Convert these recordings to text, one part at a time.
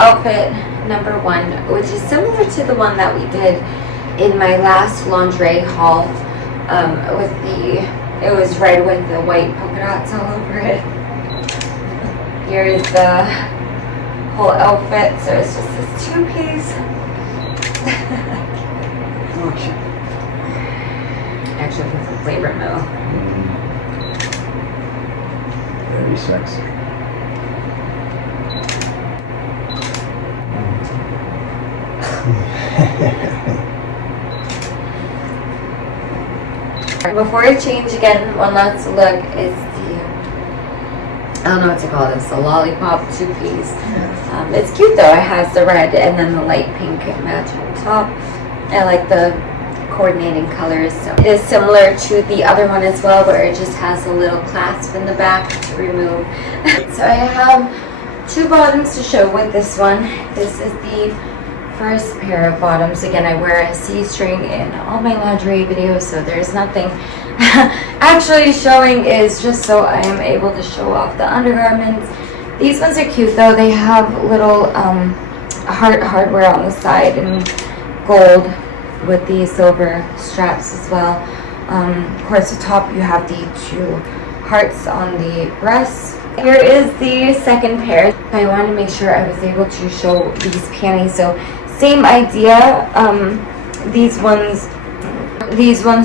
outfit number 1, which is similar to the one that we did in my last lingerie haul. It was red with the white polka dots all over it. Here is the whole outfit, so it's just this 2-piece. Okay. Actually, it's a flavor mill. Very sexy. Before I change again, one last look is the, I don't know what to call this, the lollipop 2-piece. It's cute though. It has the red and then the light pink match on top. I like the coordinating colors. So it is similar to the other one as well, where it just has a little clasp in the back to remove. So I have 2 bottoms to show with this one. This is the first pair of bottoms. Again, I wear a C-string in all my lingerie videos, so there's nothing actually showing, is just so I am able to show off the undergarments. These ones are cute though. They have little hardware on the side and gold with the silver straps as well. Of course, the top you have the 2 hearts on the breasts. Here is the second pair. I wanted to make sure I was able to show these panties. So same idea. These ones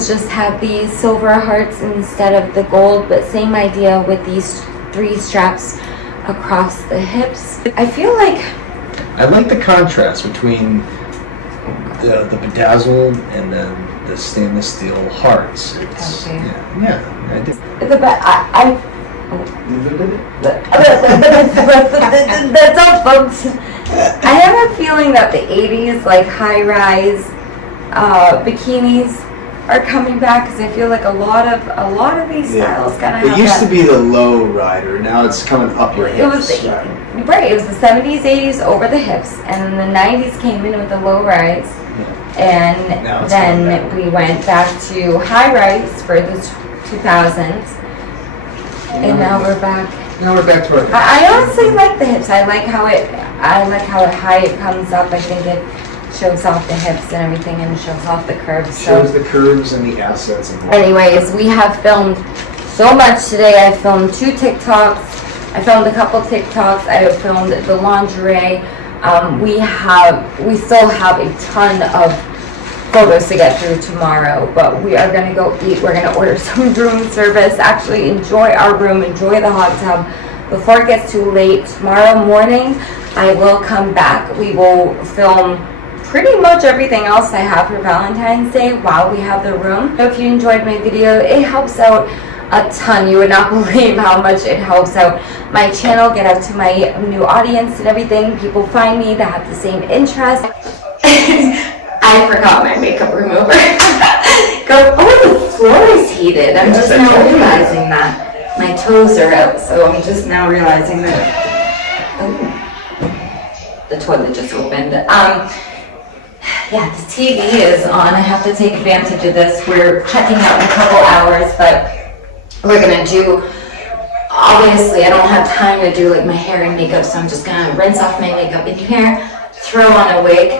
just have the silver hearts instead of the gold, but same idea with these 3 straps across the hips. I feel like I like the contrast between the bedazzled and then the stainless steel hearts. It's, okay. Yeah, I did. That's all, folks. I have a feeling that the 80s, like high-rise bikinis, are coming back, because I feel like a lot of these styles kind of have It used that. to be the low rider. Now it's coming up your hips. It was right. It was the 70s, 80s over the hips, and then the 90s came in with the low rise, and then we went back to high rise for the 2000s, and now we're back. Now we're back to our. I honestly like the hips. I like how high it comes up. I think it shows off the hips and everything, and shows off the curves. Shows the curves and the assets. Anyways, we have filmed so much today. I filmed 2 TikToks. I filmed a couple TikToks. I filmed the lingerie. We still have a ton of photos to get through tomorrow, but we are gonna go eat. We're gonna order some room service. Actually, enjoy our room. Enjoy the hot tub before it gets too late. Tomorrow morning, I will come back. We will film pretty much everything else I have for Valentine's Day while we have the room. If you enjoyed my video, it helps out a ton. You would not believe how much it helps out my channel, get out to my new audience and everything. People find me that have the same interest. I forgot my makeup remover. The floor is heated. I'm just now realizing that. My toes are out, so I'm just now realizing that. Oh, the toilet just opened. Yeah, the TV is on. I have to take advantage of this. We're checking out in a couple hours, but we're gonna do, obviously I don't have time to do like my hair and makeup, so I'm just gonna rinse off my makeup in here, throw on a wig,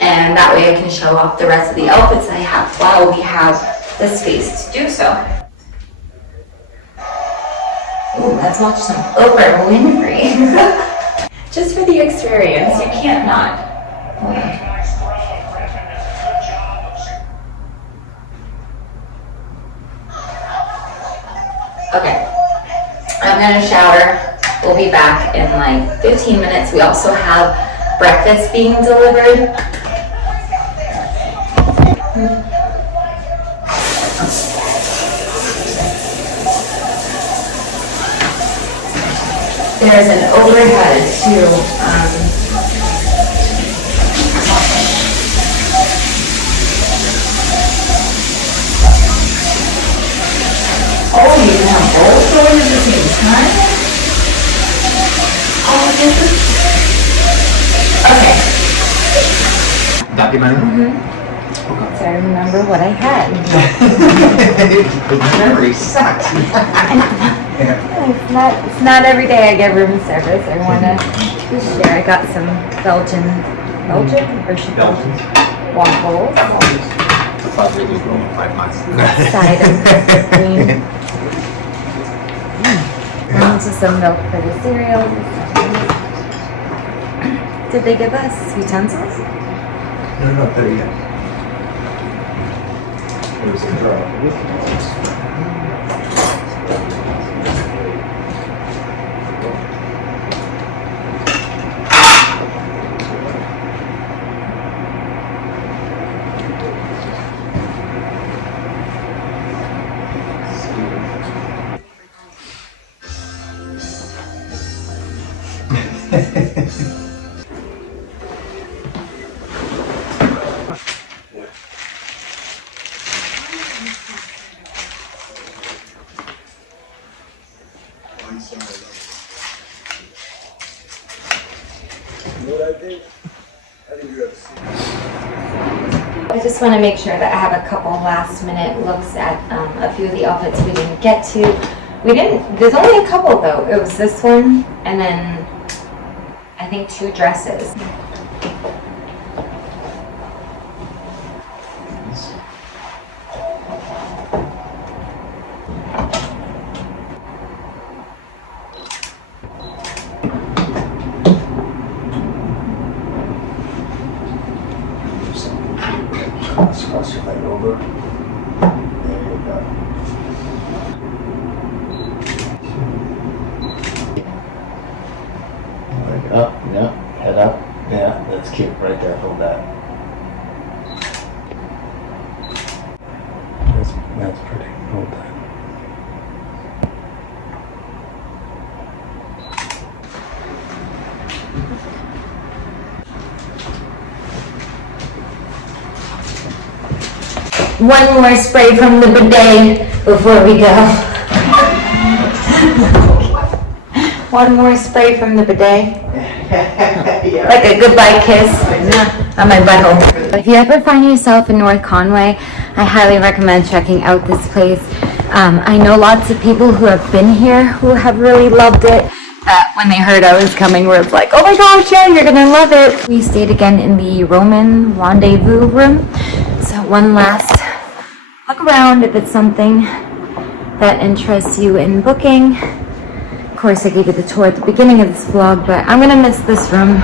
and that way I can show off the rest of the outfits I have while we have the space to do so. Ooh, let's watch some Oprah Winfrey. Just for the experience, you can't not. Hold on. Okay, I'm gonna shower. We'll be back in like 15 minutes. We also have breakfast being delivered. There's an overhead too. Oh, you can have both going at the same time? Oh, this is... Okay. Document? So I remember what I had. Memory sucks. It's not every day I get room service. I want to just share. I got some Belgian or Belgian waffles. Side of green. And also some milk for the cereal. Did they give us utensils? No, not there yet. There's a jar with I just want to make sure that I have a couple last minute looks at a few of the outfits we didn't get to. There's only a couple though. It was this one and then I think 2 dresses. cross your leg over. There you go. Like up, yeah, head up, yeah, that's cute, right there, hold that. That's pretty, hold that. One more spray from the bidet before we go. One more spray from the bidet. Like a goodbye kiss on my butthole. If you ever find yourself in North Conway, I highly recommend checking out this place. I know lots of people who have been here who have really loved it. That when they heard I was coming were like, oh my gosh, yeah, you're gonna love it. We stayed again in the Roman rendezvous room. So one last look around if it's something that interests you in booking. Of course, I gave you the tour at the beginning of this vlog, but I'm gonna miss this room.